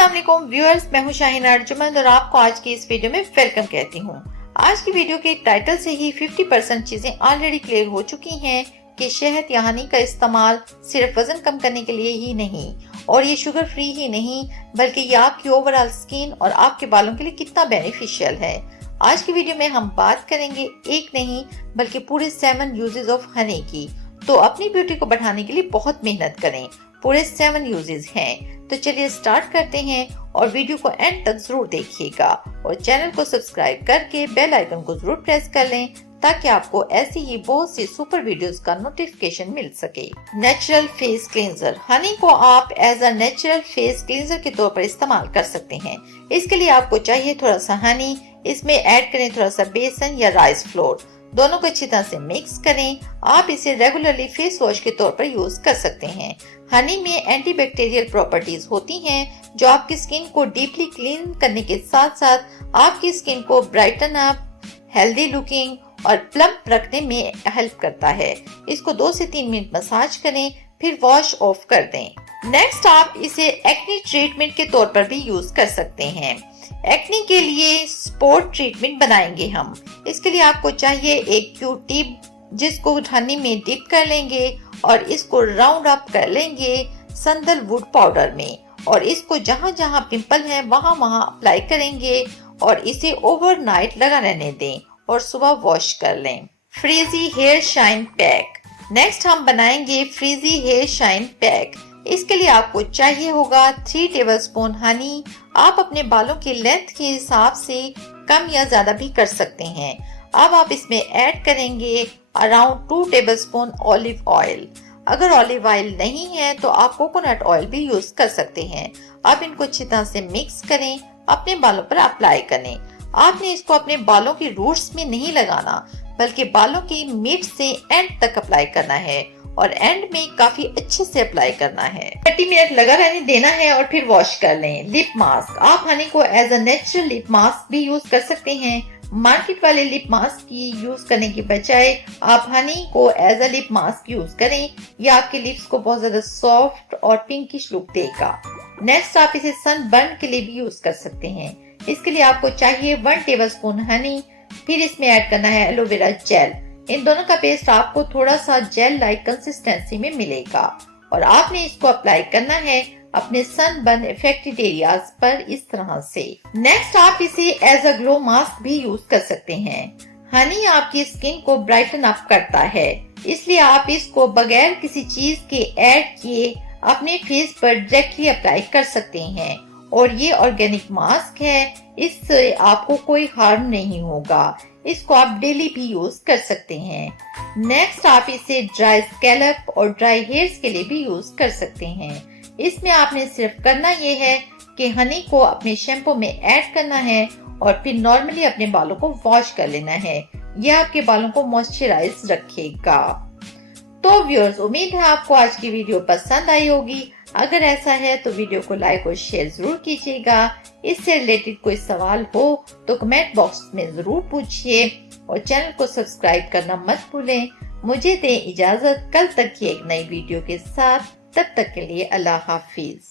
अस्सलाम वालेकुम व्यूअर्स, मैं हूं शाहीन अर्जुमंद और आपको आज की इस वीडियो में वेलकम कहती हूं। आज की वीडियो के टाइटल से ही 50% चीजें ऑलरेडी क्लियर हो चुकी हैं कि शहद या हनी का इस्तेमाल सिर्फ वजन कम करने के लिए ही नहीं और ये शुगर फ्री ही नहीं बल्कि ये आपकी ओवरऑल स्किन और आपके बालों के लिए कितना बेनिफिशियल है। आज की वीडियो में हम बात करेंगे एक नहीं बल्कि पूरे 7 यूजेस ऑफ हनी की। तो अपनी ब्यूटी को बढ़ाने के लिए बहुत मेहनत करें, पूरे 7 यूजेस हैं। तो चलिए स्टार्ट करते हैं और वीडियो को एंड तक जरूर देखिएगा और चैनल को सब्सक्राइब करके बेल आइकन को जरूर प्रेस कर लें ताकि आपको ऐसी ही बहुत सी सुपर वीडियोस का नोटिफिकेशन मिल सके। नेचुरल फेस क्लींजर, हनी को आप as a natural face cleanser के तौर पर इस्तेमाल कर सकते हैं। इसके लिए आपको चाहिए थोड़ा सा हनी, इसमें ऐड करें थोड़ा सा बेसन या राइस फ्लोर, दोनों को अच्छी तरह से मिक्स करें। आप इसे रेगुलरली फेस वॉश के तौर पर यूज कर सकते हैं। हनी में एंटीबैक्टीरियल प्रॉपर्टीज होती हैं जो आपकी स्किन को डीपली क्लीन करने के साथ साथ आपकी स्किन को ब्राइटन अप, हेल्दी लुकिंग और प्लम्प रखने में हेल्प करता है। इसको 2 से 3 मिनट मसाज करें फिर वॉश ऑफ कर दें। नेक्स्ट आप इसे एक्ने ट्रीटमेंट के तौर पर भी यूज कर सकते हैं। एक्ने के लिए स्पॉट ट्रीटमेंट बनाएंगे हम। इसके लिए आपको चाहिए एक क्यू टिप जिसको हनी में डिप कर लेंगे और इसको राउंड अप कर लेंगे सैंडलवुड पाउडर में और इसको जहां जहां पिंपल है वहां वहां अप्लाई करेंगे और इसे ओवरनाइट लगा रहने दें और सुबह वॉश कर लें। Frizzy hair shine pack, next हम बनाएंगे फ्रीजी हेयर शाइन पैक। इसके लिए आपको चाहिए होगा 3 टेबलस्पून हनी। आप अपने बालों की लेंथ के हिसाब से कम या ज्यादा भी कर सकते हैं। अब आप इसमें ऐड करेंगे अराउंड 2 टेबलस्पून ऑलिव ऑयल। अगर ऑलिव ऑयल नहीं है तो आप कोकोनट ऑयल भी यूज कर सकते हैं। अब इनको अच्छी तरह से मिक्स करें, अपने बालों पर अप्लाई करें। आपने इसको अपने बालों की रूट्स में नहीं लगाना बल्कि बालों की मिड से एंड तक अप्लाई करना है और एंड में काफी अच्छे से अप्लाई करना है। 30 मिनट लगा रहने देना है और फिर वॉश कर लें। लिप मास्क, आप हनी को as a natural lip mask भी यूज कर सकते हैं। मार्केट वाले लिप मास्क की यूज करने की बजाय आप हनी को as a lip mask use करें। यह आपके लिप्स को बहुत ज्यादा सॉफ्ट और पिंकिश लुक देगा। नेक्स्ट आप इसे सनबर्न के लिए भी यूज कर सकते हैं। इसके लिए आपको चाहिए 1 टेबलस्पून हनी, फिर इसमें ऐड करना है एलोवेरा जेल। इन दोनों का पेस्ट आपको थोड़ा सा जेल लाइक कंसिस्टेंसी में मिलेगा और आपने इसको अप्लाई करना है अपने सनबर्न इफेक्टेड एरियाज पर इस तरह से। नेक्स्ट आप इसे एज अ ग्लो मास्क भी यूज कर सकते हैं। हनी आपकी स्किन को ब्राइटन अप करता है, इसलिए आप इसको बगैर किसी चीज के ऐड किए अपने फेस पर डायरेक्टली अप्लाई कर सकते हैं और ये ऑर्गेनिक मास्क है, इससे आपको कोई हार्म नहीं होगा। इसको आप डेली भी यूज कर सकते हैं। नेक्स्ट आप इसे ड्राई स्कैल्प और ड्राई हेयर्स के लिए भी यूज कर सकते हैं। इसमें आपने सिर्फ करना ये है कि हनी को अपने शैम्पू में ऐड करना है और फिर नॉर्मली अपने बालों को वॉश कर लेना है। यह आपके बालों को मॉइस्चराइज रखेगा। तो व्यूअर्स, उम्मीद है आपको आज की वीडियो पसंद आई होगी। अगर ऐसा है तो वीडियो को लाइक और शेयर जरूर कीजिएगा। इससे रिलेटेड कोई सवाल हो तो कमेंट बॉक्स में जरूर पूछिए और चैनल को सब्सक्राइब करना मत भूलें। मुझे दें इजाजत कल तक की एक नई वीडियो के साथ। तब तक के लिए अल्लाह हाफिज।